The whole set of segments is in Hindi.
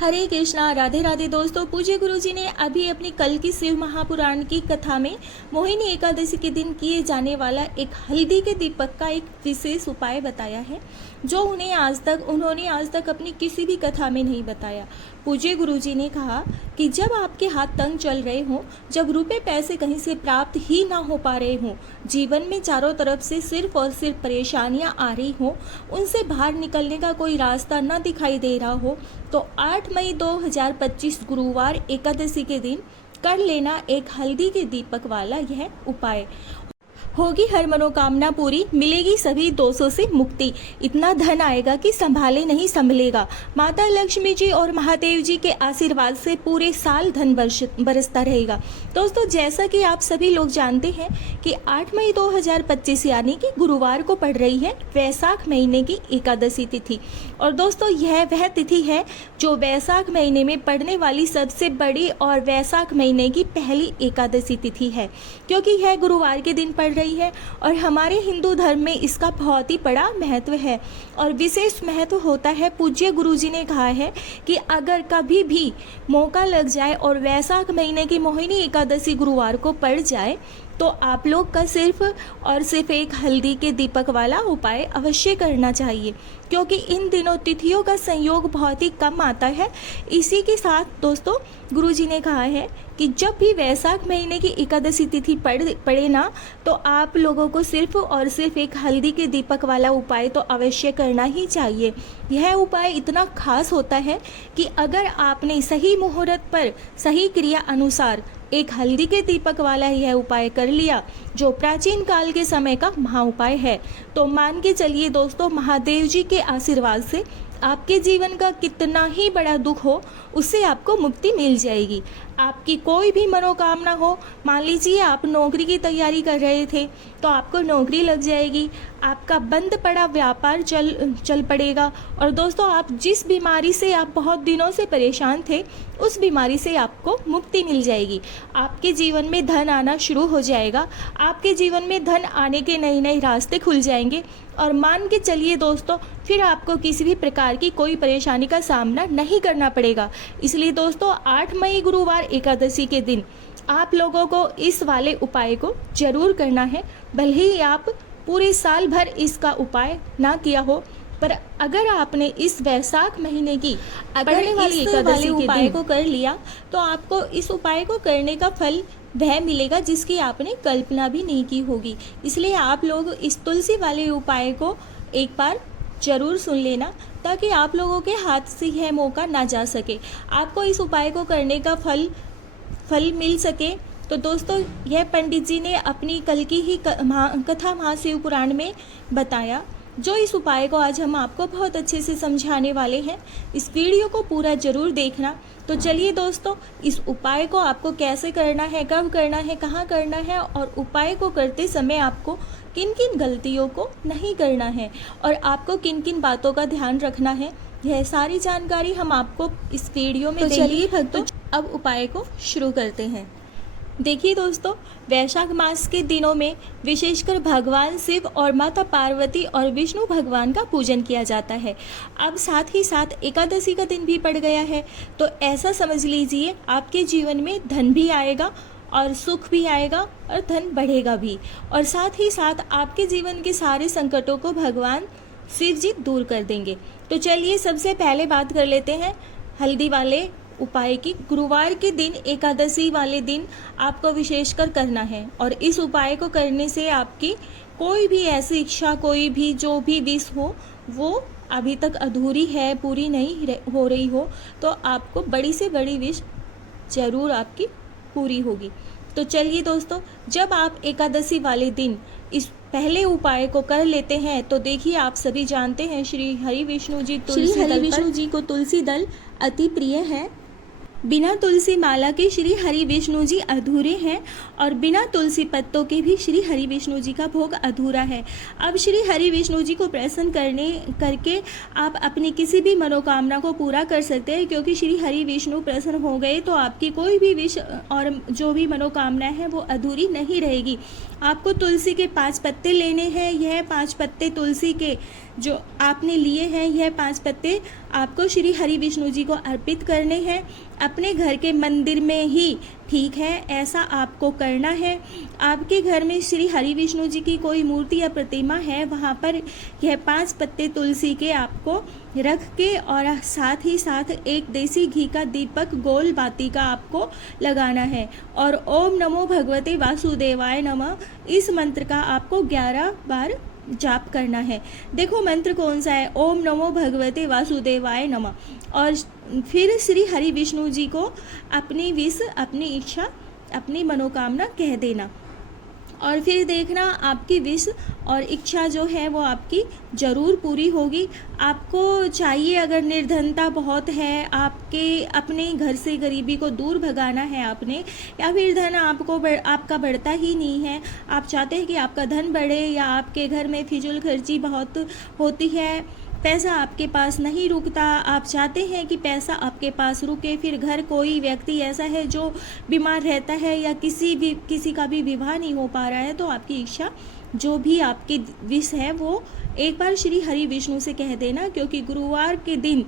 हरे कृष्णा, राधे राधे। दोस्तों, पूज्य गुरुजी ने अभी अपनी कल की शिव महापुराण की कथा में मोहिनी एकादशी के दिन किए जाने वाला एक हल्दी के दीपक का एक विशेष उपाय बताया है, जो उन्होंने आज तक अपनी किसी भी कथा में नहीं बताया। पूज्य गुरुजी ने कहा कि जब आपके हाथ तंग चल रहे हों, जब रुपए पैसे कहीं से प्राप्त ही ना हो पा रहे हों, जीवन में चारों तरफ से सिर्फ और सिर्फ परेशानियां आ रही हों, उनसे बाहर निकलने का कोई रास्ता ना दिखाई दे रहा हो, तो 8 मई 2025 गुरुवार एकादशी के दिन कर लेना एक हल्दी के दीपक वाला यह उपाय। होगी हर मनोकामना पूरी, मिलेगी सभी दोषों से मुक्ति, इतना धन आएगा कि संभाले नहीं संभलेगा। माता लक्ष्मी जी और महादेव जी के आशीर्वाद से पूरे साल धन बरसता रहेगा। दोस्तों, जैसा कि आप सभी लोग जानते हैं कि 8 मई 2025 यानी कि गुरुवार को पड़ रही है वैशाख महीने की एकादशी तिथि। और दोस्तों, यह वह तिथि है जो वैशाख महीने में पड़ने वाली सबसे बड़ी और वैशाख महीने की पहली एकादशी तिथि है, क्योंकि यह गुरुवार के दिन पड़ रही है और हमारे हिंदू धर्म में इसका बहुत ही बड़ा महत्व है और विशेष महत्व होता है। पूज्य गुरुजी ने कहा है कि अगर कभी भी मौका लग जाए और वैशाख महीने की मोहिनी एकादशी गुरुवार को पड़ जाए, तो आप लोग का सिर्फ और सिर्फ एक हल्दी के दीपक वाला उपाय अवश्य करना चाहिए, क्योंकि इन दिनों तिथियों का संयोग बहुत ही कम आता है। इसी के साथ दोस्तों, गुरुजी ने कहा है कि जब भी वैशाख महीने की एकादशी तिथि पड़े ना, तो आप लोगों को सिर्फ और सिर्फ एक हल्दी के दीपक वाला उपाय तो अवश्य करना ही चाहिए। यह उपाय इतना खास होता है कि अगर आपने सही मुहूर्त पर सही क्रिया अनुसार एक हल्दी के दीपक वाला यह उपाय कर लिया, जो प्राचीन काल के समय का महा उपाय है, तो मान के चलिए दोस्तों, महादेव जी के आशीर्वाद से आपके जीवन का कितना ही बड़ा दुख हो, उससे आपको मुक्ति मिल जाएगी। आपकी कोई भी मनोकामना हो, मान लीजिए आप नौकरी की तैयारी कर रहे थे तो आपको नौकरी लग जाएगी, आपका बंद पड़ा व्यापार चल पड़ेगा। और दोस्तों, आप जिस बीमारी से आप बहुत दिनों से परेशान थे, उस बीमारी से आपको मुक्ति मिल जाएगी। आपके जीवन में धन आना शुरू हो जाएगा, आपके जीवन में धन आने के नए नए रास्ते खुल जाएंगे और मान के चलिए दोस्तों, फिर आपको किसी भी प्रकार की कोई परेशानी का सामना नहीं करना पड़ेगा। इसलिए दोस्तों, 8 मई गुरुवार एकादशी के दिन आप लोगों को इस वाले उपाय को जरूर करना है। भले ही आप पूरे साल भर इसका उपाय ना किया हो, पर अगर आपने इस वैशाख महीने की पड़ने वाली एकादशी के उपाय को कर लिया, तो आपको इस उपाय को करने का फल वह मिलेगा जिसकी आपने कल्पना भी नहीं की होगी। इसलिए आप लोग इस तुलसी वाले उपाय को एक बार जरूर सुन लेना, ताकि आप लोगों के हाथ से यह मौका ना जा सके, आपको इस उपाय को करने का फल मिल सके। तो दोस्तों, यह पंडित जी ने अपनी कल की ही कथा महाशिव पुराण में बताया, जो इस उपाय को आज हम आपको बहुत अच्छे से समझाने वाले हैं। इस वीडियो को पूरा जरूर देखना। तो चलिए दोस्तों, इस उपाय को आपको कैसे करना है, कब करना है, कहाँ करना है और उपाय को करते समय आपको किन किन गलतियों को नहीं करना है और आपको किन किन बातों का ध्यान रखना है, यह सारी जानकारी हम आपको इस वीडियो में देंगे। चलिए भक्तों, अब उपाय को शुरू करते हैं। देखिए दोस्तों, वैशाख मास के दिनों में विशेषकर भगवान शिव और माता पार्वती और विष्णु भगवान का पूजन किया जाता है। अब साथ ही साथ एकादशी का दिन भी पड़ गया है, तो ऐसा समझ लीजिए आपके जीवन में धन भी आएगा और सुख भी आएगा और धन बढ़ेगा भी, और साथ ही साथ आपके जीवन के सारे संकटों को भगवान शिव जी दूर कर देंगे। तो चलिए सबसे पहले बात कर लेते हैं हल्दी वाले उपाय की। गुरुवार के दिन, एकादशी वाले दिन आपको विशेषकर करना है, और इस उपाय को करने से आपकी कोई भी ऐसी इच्छा, कोई भी जो भी विश हो, वो अभी तक अधूरी है, पूरी नहीं हो रही हो, तो आपको बड़ी से बड़ी विश जरूर आपकी पूरी होगी। तो चलिए दोस्तों, जब आप एकादशी वाले दिन इस पहले उपाय को कर लेते हैं, तो देखिए आप सभी जानते हैं श्री हरि विष्णु जी को तुलसी दल अति प्रिय है। बिना तुलसी माला के श्री हरि विष्णु जी अधूरे हैं और बिना तुलसी पत्तों के भी श्री हरि विष्णु जी का भोग अधूरा है। अब श्री हरि विष्णु जी को प्रसन्न करके आप अपनी किसी भी मनोकामना को पूरा कर सकते हैं, क्योंकि श्री हरि विष्णु प्रसन्न हो गए तो आपकी कोई भी विश और जो भी मनोकामना है वो अधूरी नहीं रहेगी। आपको तुलसी के 5 पत्ते लेने हैं। यह 5 पत्ते तुलसी के जो आपने लिए हैं, यह 5 पत्ते आपको श्री हरि विष्णु जी को अर्पित करने हैं। अपने घर के मंदिर में ही, ठीक है, ऐसा आपको करना है। आपके घर में श्री हरि विष्णु जी की कोई मूर्ति या प्रतिमा है, वहाँ पर यह 5 पत्ते तुलसी के आपको रख के और साथ ही साथ एक देसी घी का दीपक गोल बाती का आपको लगाना है और ओम नमो भगवते वासुदेवाय नमः इस मंत्र का आपको 11 बार जाप करना है। देखो मंत्र कौन सा है, ओम नमो भगवते वासुदेवाय नमः। और फिर श्री हरि विष्णु जी को अपनी विश, अपनी इच्छा, अपनी मनोकामना कह देना और फिर देखना आपकी विश और इच्छा जो है वो आपकी ज़रूर पूरी होगी। आपको चाहिए, अगर निर्धनता बहुत है, आपके अपने घर से गरीबी को दूर भगाना है आपने, या फिर धन आपका बढ़ता ही नहीं है, आप चाहते हैं कि आपका धन बढ़े, या आपके घर में फिजूल खर्ची बहुत होती है, पैसा आपके पास नहीं रुकता, आप चाहते हैं कि पैसा आपके पास रुके, फिर घर कोई व्यक्ति ऐसा है जो बीमार रहता है या किसी का भी विवाह नहीं हो पा रहा है, तो आपकी इच्छा जो भी आपकी विश है वो एक बार श्री हरि विष्णु से कह देना। क्योंकि गुरुवार के दिन,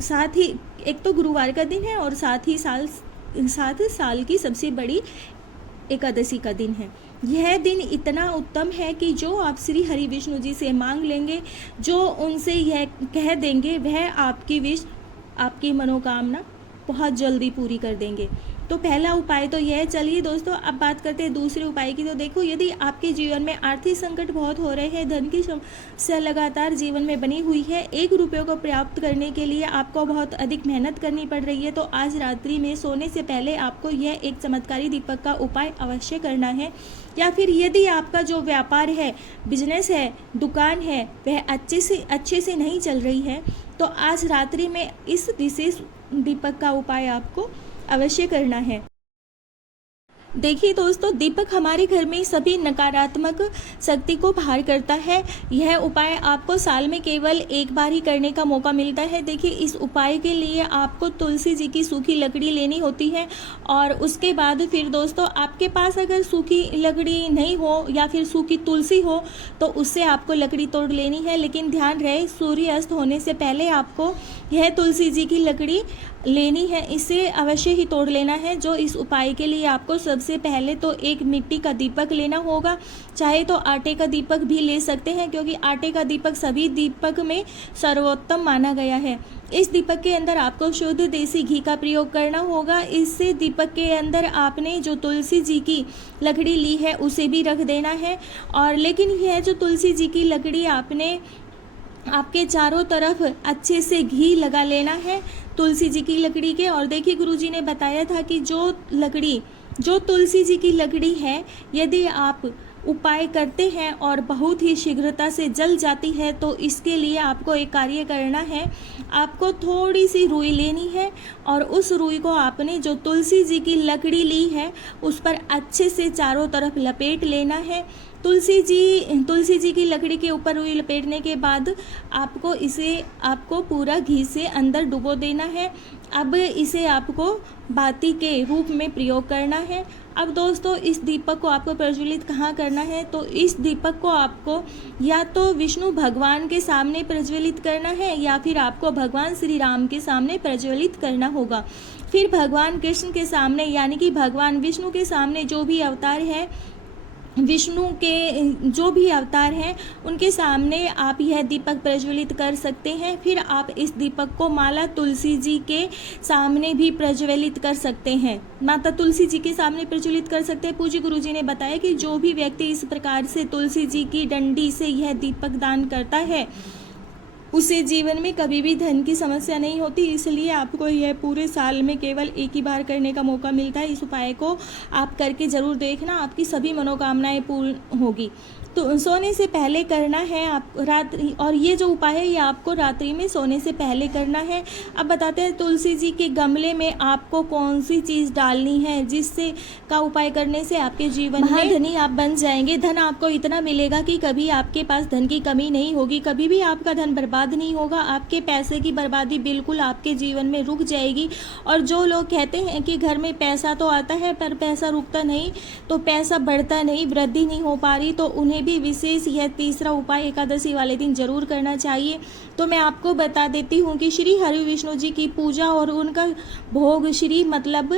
साथ ही एक तो गुरुवार का दिन है और साथ ही साल की सबसे बड़ी एकादशी का दिन है। यह दिन इतना उत्तम है कि जो आप श्री हरि विष्णु जी से मांग लेंगे, जो उनसे यह कह देंगे, वह आपकी विश, आपकी मनोकामना बहुत जल्दी पूरी कर देंगे। तो पहला उपाय तो यह है। चलिए दोस्तों, अब बात करते हैं दूसरे उपाय की। तो देखो, यदि आपके जीवन में आर्थिक संकट बहुत हो रहे हैं, धन की समस्या लगातार जीवन में बनी हुई है, 1 रुपये को प्राप्त करने के लिए आपको बहुत अधिक मेहनत करनी पड़ रही है, तो आज रात्रि में सोने से पहले आपको यह एक चमत्कारी दीपक का उपाय अवश्य करना है। या फिर यदि आपका जो व्यापार है, बिजनेस है, दुकान है, वह अच्छे से नहीं चल रही है, तो आज रात्रि में इस विशेष दीपक का उपाय आपको अवश्य करना है। देखिए दोस्तों, दीपक हमारे घर में सभी नकारात्मक शक्ति को बाहर करता है। यह उपाय आपको साल में केवल एक बार ही करने का मौका मिलता है। देखिए, इस उपाय के लिए आपको तुलसी जी की सूखी लकड़ी लेनी होती है और उसके बाद फिर दोस्तों, आपके पास अगर सूखी लकड़ी नहीं हो या फिर सूखी तुलसी हो तो उससे आपको लकड़ी तोड़ लेनी है। लेकिन ध्यान रहे, सूर्य अस्त होने से पहले आपको यह तुलसी जी की लकड़ी लेनी है, इसे अवश्य ही तोड़ लेना है। जो इस उपाय के लिए आपको सबसे पहले तो एक मिट्टी का दीपक लेना होगा, चाहे तो आटे का दीपक भी ले सकते हैं, क्योंकि आटे का दीपक सभी दीपक में सर्वोत्तम माना गया है। इस दीपक के अंदर आपको शुद्ध देसी घी का प्रयोग करना होगा। इससे दीपक के अंदर आपने जो तुलसी जी की लकड़ी ली है उसे भी रख देना है। और लेकिन यह जो तुलसी जी की लकड़ी आपके चारों तरफ अच्छे से घी लगा लेना है तुलसी जी की लकड़ी के। और देखिए, गुरुजी ने बताया था कि जो तुलसी जी की लकड़ी है, यदि आप उपाय करते हैं और बहुत ही शीघ्रता से जल जाती है, तो इसके लिए आपको एक कार्य करना है। आपको थोड़ी सी रुई लेनी है और उस रुई को आपने जो तुलसी जी की लकड़ी ली है उस पर अच्छे से चारों तरफ लपेट लेना है। तुलसी जी की लकड़ी के ऊपर रुई लपेटने के बाद आपको पूरा घी से अंदर डुबो देना है। अब इसे आपको बाती के रूप में प्रयोग करना है। अब दोस्तों, इस दीपक को आपको प्रज्वलित कहाँ करना है, तो इस दीपक को आपको या तो विष्णु भगवान के सामने प्रज्वलित करना है या फिर आपको भगवान श्री राम के सामने प्रज्वलित करना होगा। फिर भगवान कृष्ण के सामने, यानी कि भगवान विष्णु के सामने जो भी अवतार है, विष्णु के जो भी अवतार हैं उनके सामने आप यह दीपक प्रज्वलित कर सकते हैं। फिर आप इस दीपक को माला तुलसी जी के सामने भी प्रज्वलित कर सकते हैं, माता तुलसी जी के सामने प्रज्वलित कर सकते हैं। पूज्य गुरुजी ने बताया कि जो भी व्यक्ति इस प्रकार से तुलसी जी की डंडी से यह दीपक दान करता है उसे जीवन में कभी भी धन की समस्या नहीं होती। इसलिए आपको यह पूरे साल में केवल एक ही बार करने का मौका मिलता है। इस उपाय को आप करके ज़रूर देखना, आपकी सभी मनोकामनाएं पूर्ण होगी। तो सोने से पहले करना है आप रात्रि, और ये जो उपाय है ये आपको रात्रि में सोने से पहले करना है। अब बताते हैं तुलसी जी के गमले में आपको कौन सी चीज़ डालनी है जिससे का उपाय करने से आपके जीवन में धनी आप बन जाएंगे। धन आपको इतना मिलेगा कि कभी आपके पास धन की कमी नहीं होगी, कभी भी आपका धन बर्बाद नहीं होगा। आपके पैसे की बर्बादी बिल्कुल आपके जीवन में रुक जाएगी। और जो लोग कहते हैं कि घर में पैसा तो आता है पर पैसा रुकता नहीं, तो पैसा बढ़ता नहीं, वृद्धि नहीं हो पा रही, तो उन्हें भी विशेष यह तीसरा उपाय एकादशी वाले दिन जरूर करना चाहिए। तो मैं आपको बता देती हूँ कि श्री हरि विष्णु जी की पूजा और उनका भोग श्री मतलब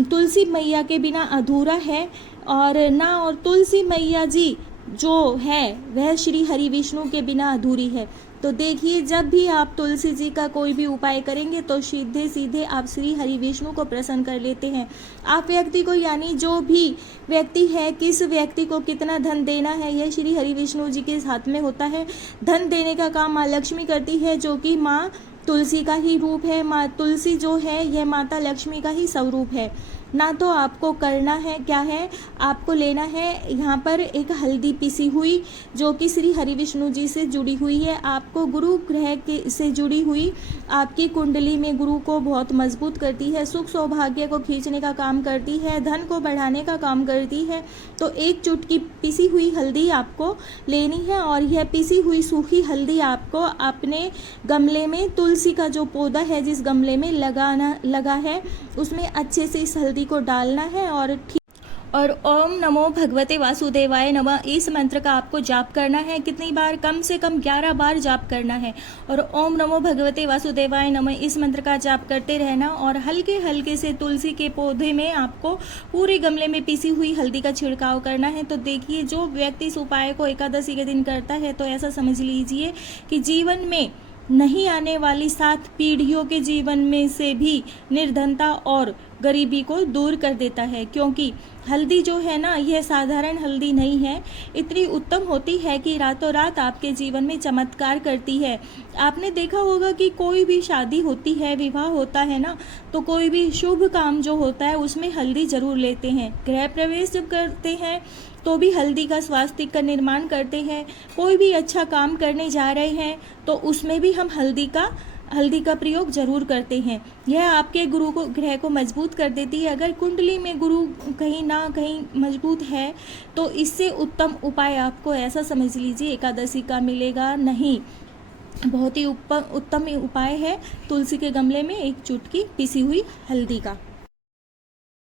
तुलसी मैया के बिना अधूरा है, और तुलसी मैया जी जो है वह श्री हरि विष्णु के बिना अधूरी है। तो देखिए, जब भी आप तुलसी जी का कोई भी उपाय करेंगे तो सीधे सीधे आप श्री हरि विष्णु को प्रसन्न कर लेते हैं। आप व्यक्ति को, यानी जो भी व्यक्ति है, किस व्यक्ति को कितना धन देना है, यह श्री हरि विष्णु जी के हाथ में होता है। धन देने का काम माँ लक्ष्मी करती है, जो कि माँ तुलसी का ही रूप है। माँ तुलसी जो है यह माता लक्ष्मी का ही स्वरूप है ना। तो आपको करना है क्या है, आपको लेना है यहाँ पर एक हल्दी पिसी हुई, जो कि श्री हरि विष्णु जी से जुड़ी हुई है। आपको गुरु ग्रह के से जुड़ी हुई आपकी कुंडली में गुरु को बहुत मजबूत करती है, सुख सौभाग्य को खींचने का काम करती है, धन को बढ़ाने का काम करती है। तो एक चुटकी पिसी हुई हल्दी आपको लेनी है, और यह पिसी हुई सूखी हल्दी आपको अपने गमले में, तुलसी का जो पौधा है जिस गमले में लगा है, उसमें अच्छे से इस हल्दी को डालना है। और ओम नमो भगवते वासुदेवाय नमः इस मंत्र का आपको जाप करना है। कितनी बार? कम से कम 11 बार जाप करना है। और ओम नमो भगवते वासुदेवाय नमः इस मंत्र का जाप करते रहना, और हल्के हल्के से तुलसी के पौधे में आपको पूरे गमले में पीसी हुई हल्दी का छिड़काव करना है। तो देखिए, जो व्यक्ति इस उपाय को एकादशी के दिन करता है तो ऐसा समझ लीजिए कि जीवन में नहीं आने वाली 7 पीढ़ियों के जीवन में से भी निर्धनता और गरीबी को दूर कर देता है। क्योंकि हल्दी जो है ना, यह साधारण हल्दी नहीं है, इतनी उत्तम होती है कि रातों रात आपके जीवन में चमत्कार करती है। आपने देखा होगा कि कोई भी शादी होती है, विवाह होता है ना, तो कोई भी शुभ काम जो होता है उसमें हल्दी जरूर लेते हैं। गृह प्रवेश जब करते हैं तो भी हल्दी का स्वास्तिक का निर्माण करते हैं। कोई भी अच्छा काम करने जा रहे हैं तो उसमें भी हम हल्दी का प्रयोग जरूर करते हैं। यह आपके गुरु को ग्रह को मजबूत कर देती है। अगर कुंडली में गुरु कहीं ना कहीं मजबूत है तो इससे उत्तम उपाय आपको ऐसा समझ लीजिए एकादशी का मिलेगा नहीं। बहुत ही उत्तम उपाय है तुलसी के गमले में एक चुटकी पिसी हुई हल्दी का।